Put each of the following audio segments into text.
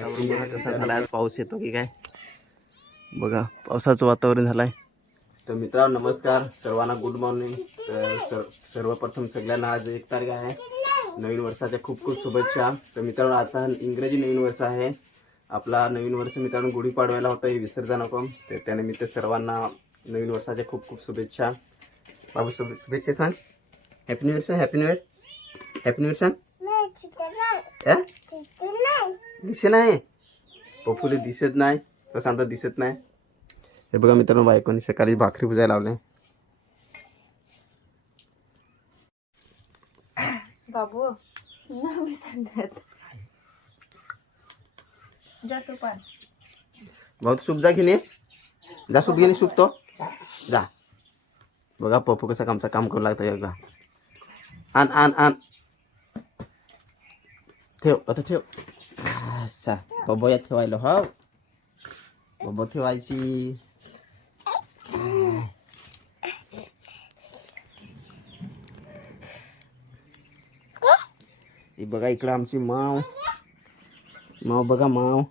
वातावरण बघा कसं झालं आज पाऊस येतो की काय? बघा पावसाचं वातावरण झालंय. तर मित्रांनो नमस्कार. सर्वांना गुड मॉर्निंग तर सर सर्वप्रथम सगळ्यांना आज एक तारीख आहे. नवीन वर्षाच्या खूप खूप शुभेच्छा. तर मित्रांनो आजचा इंग्रजी नवीन वर्ष आहे. आपला नवीन वर्ष मित्रांनो गुढीपाडवायला होता हे विसर्जा नको. तर त्यानिमित्त सर्वांना नवीन वर्षाच्या खूप खूप शुभेच्छा. बाबू शुभे शुभेच्छा सांग. हॅपी न्यू इयर सांग happy new year happy new year सांग? दिसे नाही पप्पूले दिसत नाही तो सांगतो दिसत नाही हे बघा मित्रांनो बायकोनी सकाळी भाकरी पुजायला लावले बाबू नाही सांगत. जा सुपार. भाऊ सूप जा घेणे जा सूप घेणे सूप तो. जा. बघा पप्पू कसा कामचा काम करू लागतं बघा. आण आण आण. ठेव आता ठेव. असा बबो यात ठेवायला हो बबो ठेवायची ही बघा इकडं आमची माव माव बघा माव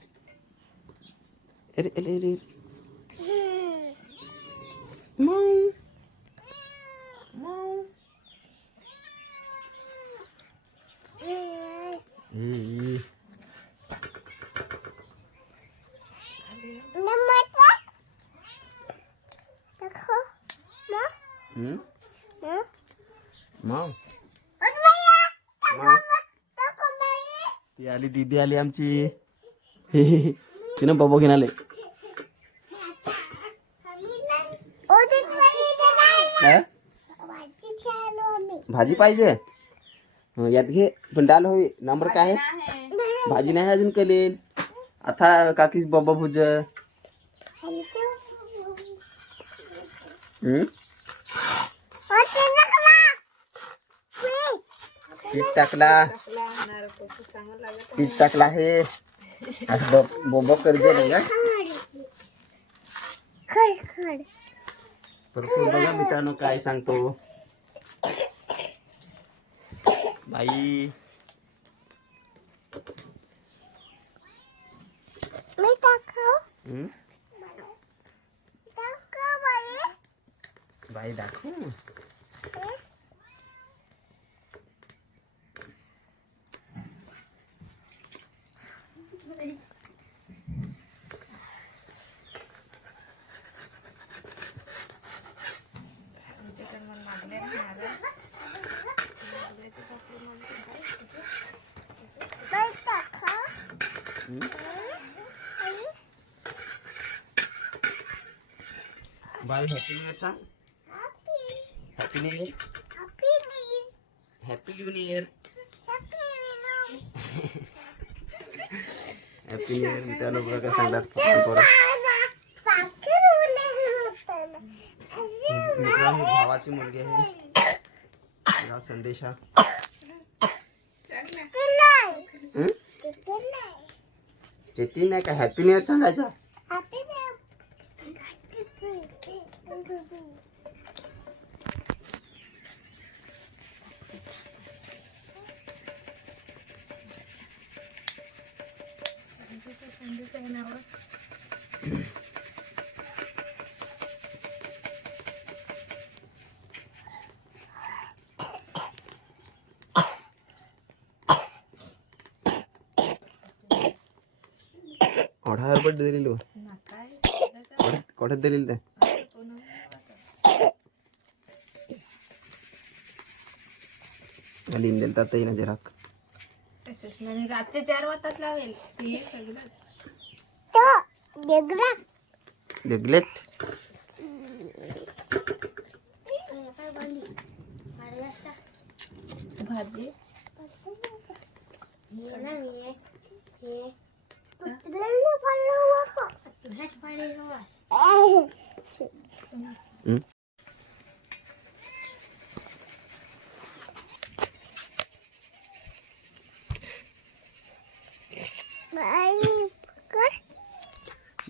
अरे अरे अरे माव माव ए? माव माव ती आली दीदी आली आमची तिनं बबो घेऊन आले भाजी पाहिजे हं, यात घे पण डाल होई नंबर काय आहे भाजी नाही अजून कलेल आता काकीच बाबा भुज हम्म? पीठ टाकला. पीठ टाकला हे ब- बोबो कर्ज बघा. मित्रांनो काय सांगतो. बाई. बाई दाखव. बाई हॅपी न्यू इयर सांग happy new year happy new year happy new year मित्रांनो बघा काय सांगतात पोरं. मित्रांनो ही भावाची मुलगी आहे. तिला संदेशा. किती नाही का? हॅपी न्यू इयर सांगायचा. कोठावर बड्डे दिलेलो कोठ्यात दिलेलं ते? लिहून येईना जरा रातचे चार वाजताच लावेल भाजी.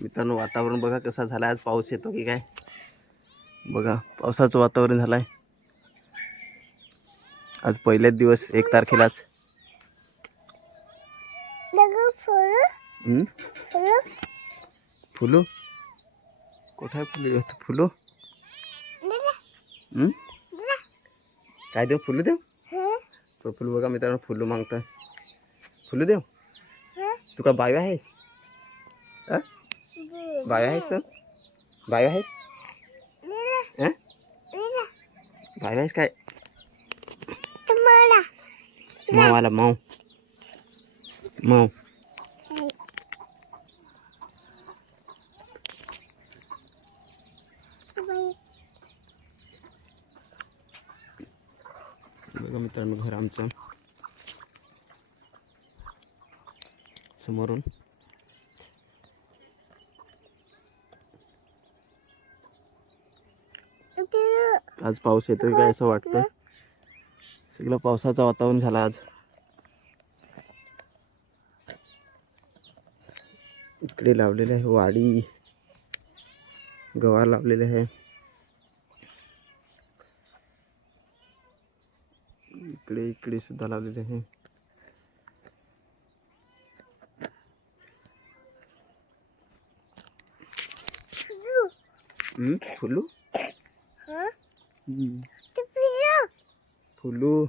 मित्रांनो वातावरण बघा कसा झाला. आज पाऊस येतो की काय? बघा पावसाचं वातावरण झालंय. आज पहिलेच दिवस एक तारखेलाच. फुलू कुठं आहे फुलू इथं फुलू हं? काय देऊ फुलू देऊ तो फुलू बघा मित्रांनो फुलू मागतोय फुलू देऊ तू का बायो आहेस? बायो आहेस तू बायो आहेस? बायो आहेस काय माव आला माव माव बघा मित्रांनो घर आमचं. समोरून. आज पाऊस येतोय काय असं वाटतं? सगळं पावसाचं वातावरण झालं आज. इकडे लावलेले आहे वाडी. गवार लावलेले आहे. इकडे इकडे सुद्धा लावलेले आहे. फुलू. फुलू?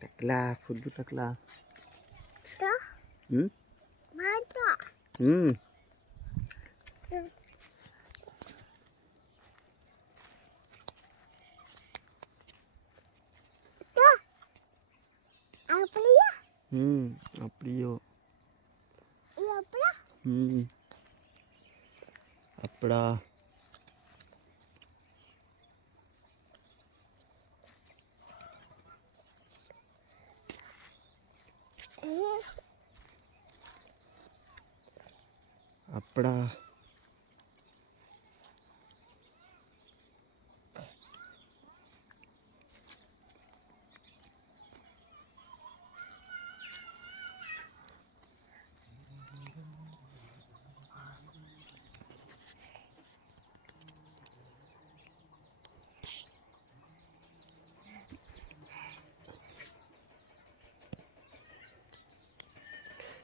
टाकला. फुलू टाकला. हम्म, આપણા આપણા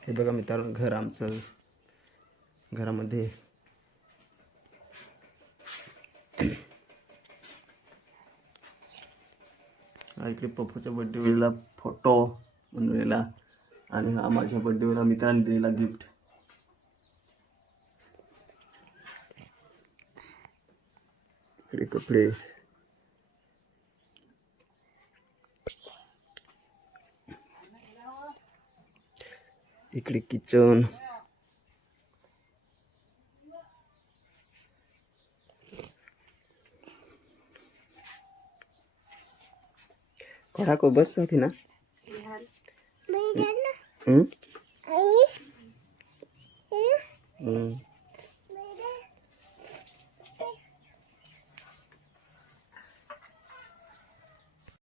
हे बघा मित्रांनो घर आमचं. घरामध्ये इकडे पप्पूच्या बड्डे वेळेला फोटो बनवलेला आणि हा माझ्या बड्डे वेळेला मित्रांनी दिलेला गिफ्ट इकडे कपडे. इकडे किचन कोणा को बस होती ना? हम्म.